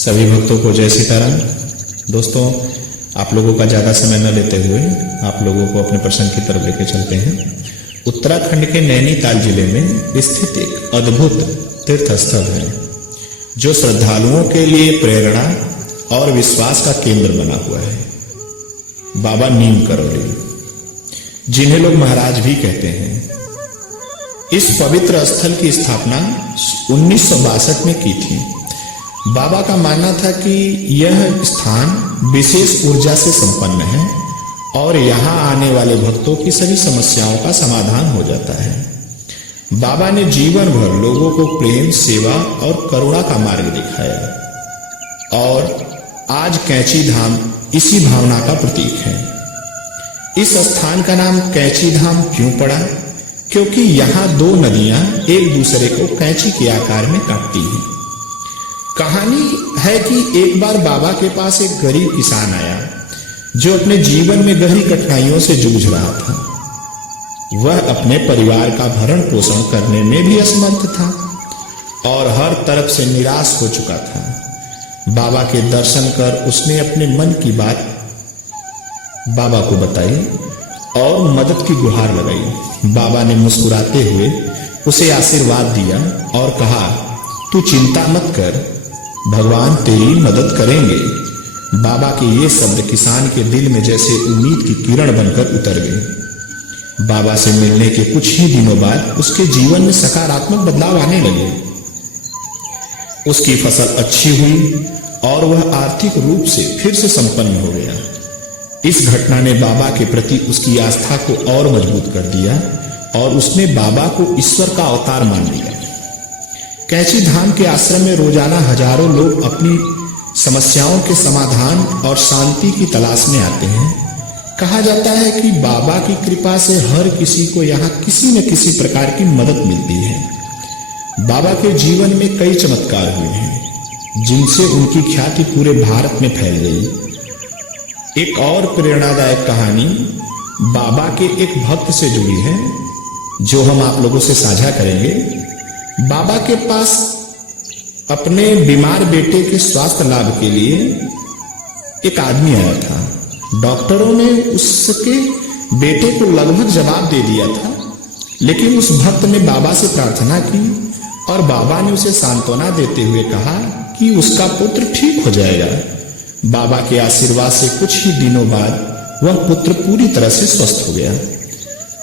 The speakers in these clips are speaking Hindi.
सभी भक्तों को जय सीताराम। दोस्तों, आप लोगों का ज़्यादा समय न लेते हुए आप लोगों को अपने प्रसंग की तरफ लेकर चलते हैं। उत्तराखंड के नैनीताल जिले में स्थित एक अद्भुत तीर्थ स्थल है जो श्रद्धालुओं के लिए प्रेरणा और विश्वास का केंद्र बना हुआ है। बाबा नीम करौली, जिन्हें लोग महाराज भी कहते हैं। इस पवित्र स्थल की स्थापना 1962 में की थी। बाबा का मानना था कि यह स्थान विशेष ऊर्जा से संपन्न है और यहाँ आने वाले भक्तों की सभी समस्याओं का समाधान हो जाता है। बाबा ने जीवन भर लोगों को प्रेम, सेवा और करुणा का मार्ग दिखाया और आज कैंची धाम इसी भावना का प्रतीक है। इस स्थान का नाम कैंची धाम क्यों पड़ा? क्योंकि यहाँ दो नदियां एक दूसरे को कैंची के आकार में काटती हैं। कहानी है कि एक बार बाबा के पास एक गरीब किसान आया जो अपने जीवन में गहरी कठिनाइयों से जूझ रहा था। वह अपने परिवार का भरण पोषण करने में भी असमर्थ था और हर तरफ से निराश हो चुका था। बाबा के दर्शन कर उसने अपने मन की बात बाबा को बताई और मदद की गुहार लगाई। बाबा ने मुस्कुराते हुए उसे आशीर्वाद दिया और कहा, तू चिंता मत कर, भगवान तेरी मदद करेंगे। बाबा के ये शब्द किसान के दिल में जैसे उम्मीद की किरण बनकर उतर गए। बाबा से मिलने के कुछ ही दिनों बाद उसके जीवन में सकारात्मक बदलाव आने लगे। उसकी फसल अच्छी हुई और वह आर्थिक रूप से फिर से संपन्न हो गया। इस घटना ने बाबा के प्रति उसकी आस्था को और मजबूत कर दिया और उसने बाबा को ईश्वर का अवतार मान लिया। कैंची धाम के आश्रम में रोजाना हजारों लोग अपनी समस्याओं के समाधान और शांति की तलाश में आते हैं। कहा जाता है कि बाबा की कृपा से हर किसी को यहाँ किसी न किसी प्रकार की मदद मिलती है। बाबा के जीवन में कई चमत्कार हुए हैं जिनसे उनकी ख्याति पूरे भारत में फैल गई। एक और प्रेरणादायक कहानी बाबा के एक भक्त से जुड़ी है जो हम आप लोगों से साझा करेंगे। बाबा के पास अपने बीमार बेटे के स्वास्थ्य लाभ के लिए एक आदमी आया था। डॉक्टरों ने उसके बेटे को लगभग जवाब दे दिया था, लेकिन उस भक्त ने बाबा से प्रार्थना की और बाबा ने उसे सांत्वना देते हुए कहा कि उसका पुत्र ठीक हो जाएगा। बाबा के आशीर्वाद से कुछ ही दिनों बाद वह पुत्र पूरी तरह से स्वस्थ हो गया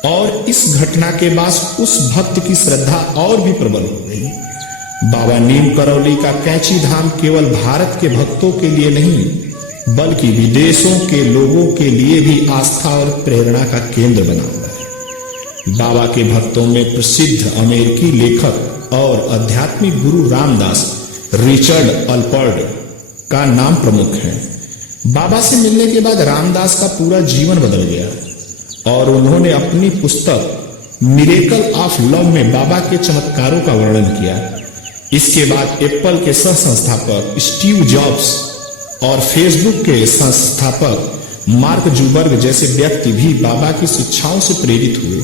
और इस घटना के बाद उस भक्त की श्रद्धा और भी प्रबल हो गई। बाबा नीम करौली का कैंची धाम केवल भारत के भक्तों के लिए नहीं बल्कि विदेशों के लोगों के लिए भी आस्था और प्रेरणा का केंद्र बना हुआ है। बाबा के भक्तों में प्रसिद्ध अमेरिकी लेखक और आध्यात्मिक गुरु रामदास रिचर्ड अल्पर्ट का नाम प्रमुख है। बाबा से मिलने के बाद रामदास का पूरा जीवन बदल गया और उन्होंने अपनी पुस्तक मिरेकल ऑफ लव में बाबा के चमत्कारों का वर्णन किया। इसके बाद एप्पल के सह संस्थापक स्टीव जॉब्स और फेसबुक के संस्थापक मार्क जुबर्ग जैसे व्यक्ति भी बाबा की शिक्षाओं से प्रेरित हुए।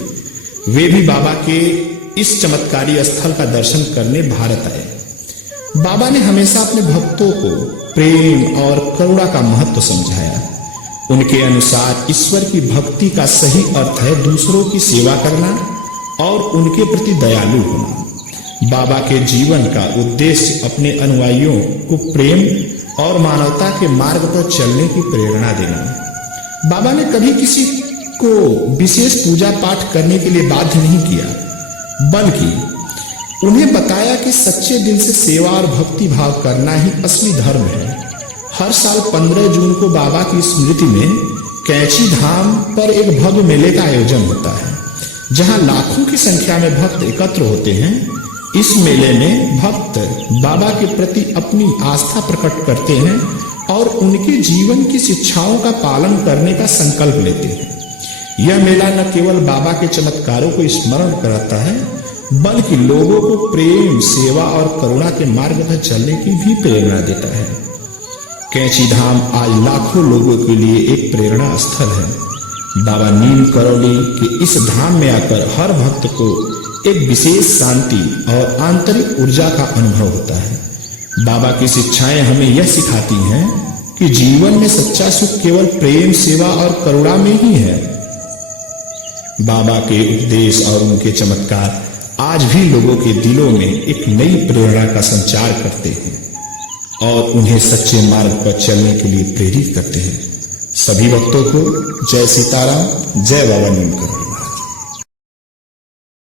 वे भी बाबा के इस चमत्कारी स्थल का दर्शन करने भारत आए। बाबा ने हमेशा अपने भक्तों को प्रेम और करुणा का महत्व समझाया। उनके अनुसार ईश्वर की भक्ति का सही अर्थ है दूसरों की सेवा करना और उनके प्रति दयालु होना। बाबा के जीवन का उद्देश्य अपने अनुयायियों को प्रेम और मानवता के मार्ग पर चलने की प्रेरणा देना। बाबा ने कभी किसी को विशेष पूजा पाठ करने के लिए बाध्य नहीं किया, बल्कि उन्हें बताया कि सच्चे दिल से सेवा और भक्ति भाव करना ही असली धर्म है। हर साल 15 जून को बाबा की स्मृति में कैंची धाम पर एक भव्य मेले का आयोजन होता है जहां लाखों की संख्या में भक्त एकत्र होते हैं। इस मेले में भक्त बाबा के प्रति अपनी आस्था प्रकट करते हैं और उनके जीवन की शिक्षाओं का पालन करने का संकल्प लेते हैं। यह मेला न केवल बाबा के चमत्कारों को स्मरण कराता है बल्कि लोगों को प्रेम, सेवा और करुणा के मार्ग पर चलने की भी प्रेरणा देता है। कैंची धाम आज लाखों लोगों के लिए एक प्रेरणा स्थल है। बाबा नीम करौली के इस धाम में आकर हर भक्त को एक विशेष शांति और आंतरिक ऊर्जा का अनुभव होता है। बाबा की शिक्षाएं हमें यह सिखाती हैं कि जीवन में सच्चा सुख केवल प्रेम, सेवा और करुणा में ही है। बाबा के उपदेश और उनके चमत्कार आज भी लोगों के दिलों में एक नई प्रेरणा का संचार करते हैं और उन्हें सच्चे मार्ग पर चलने के लिए प्रेरित करते हैं। सभी भक्तों को जय सीताराम, जय बाबा नीमकरण।